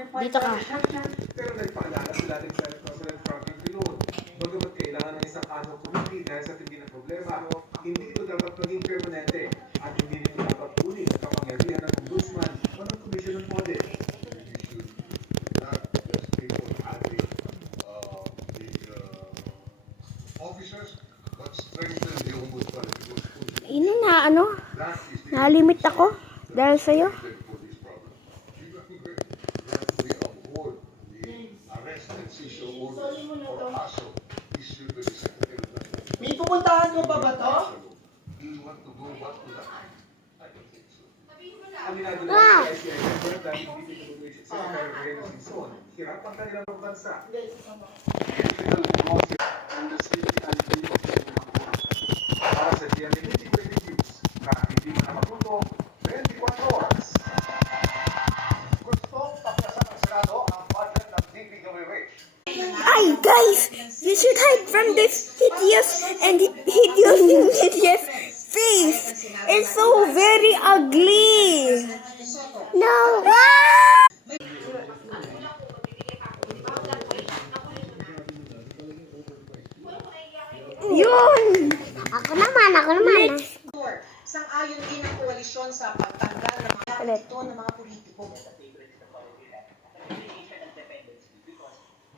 Dito ka. Pero nagpaalala sila din sa President Franklin Pinoon. Bagamat kailangan ng isang ad hoc committee dahil sa tindi ng problema, hindi ito dapat maging permanente at hindi nito dapat kunin ang kapangyarihan ng ombudsman o ng Commission on Audit. Officers, but strengthen the ombudsman. Ini na ano? Nalimit ako dahil sa'yo. May pupuntahan mo pa ba to? Aminado na ang ICI member dahil hindi tinutuloy siya sa Secretary Reyna Sison. Hirap ang kanilang bansa. Para sa GMA News, kahit hindi mo na matuto, 24 oras. Gustong taplasan ng Senado ang budget ng DPWH. Ay, guys! You should hide from this hideous face! It's so very ugly! No! Yun! Ako naman. Sang-ayon din ang koalisyon sa pagtanggal ng mga ito ng mga politiko.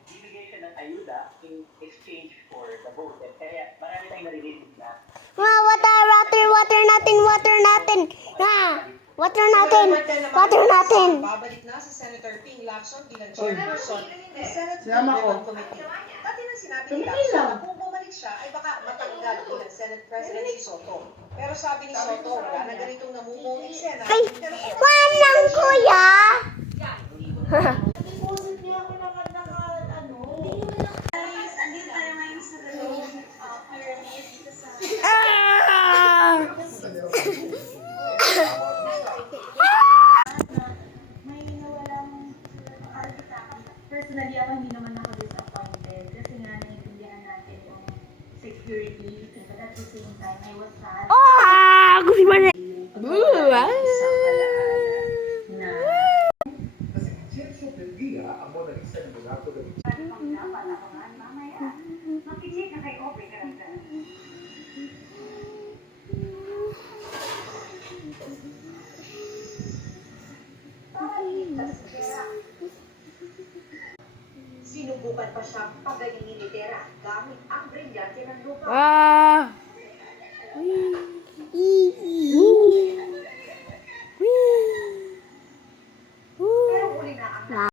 Bibigay siya ng ayuda in exchange for the vote. At kaya marami tayong naririnig na Water natin! Babalik na si Senator Ping Lacson bilang chairperson ng Senate Development Committee. Pati nang sinabi ni Lacson na kung bumalik siya ay baka matanggal bilang Senate President si Soto. Pero sabi ni Soto, wala na ganitong namumong eksena. Ay! Manang kuya! Deposit niya ako ng ano. Andito tayo ngayon sa pyramid dito sa... May nawalang architect. Personally ako hindi naman ako disappointed kasi nga naiintindihan natin yung security. But at the same time, I was sad. Gusto ba na? Na Kasi Jetso Bendia ang mga isang mulato ng mamaya, makicheck na kay Ope karagdagan. Sinubukan pa siyang pagalingin ni Tera gamit ang brilyante ng lupa.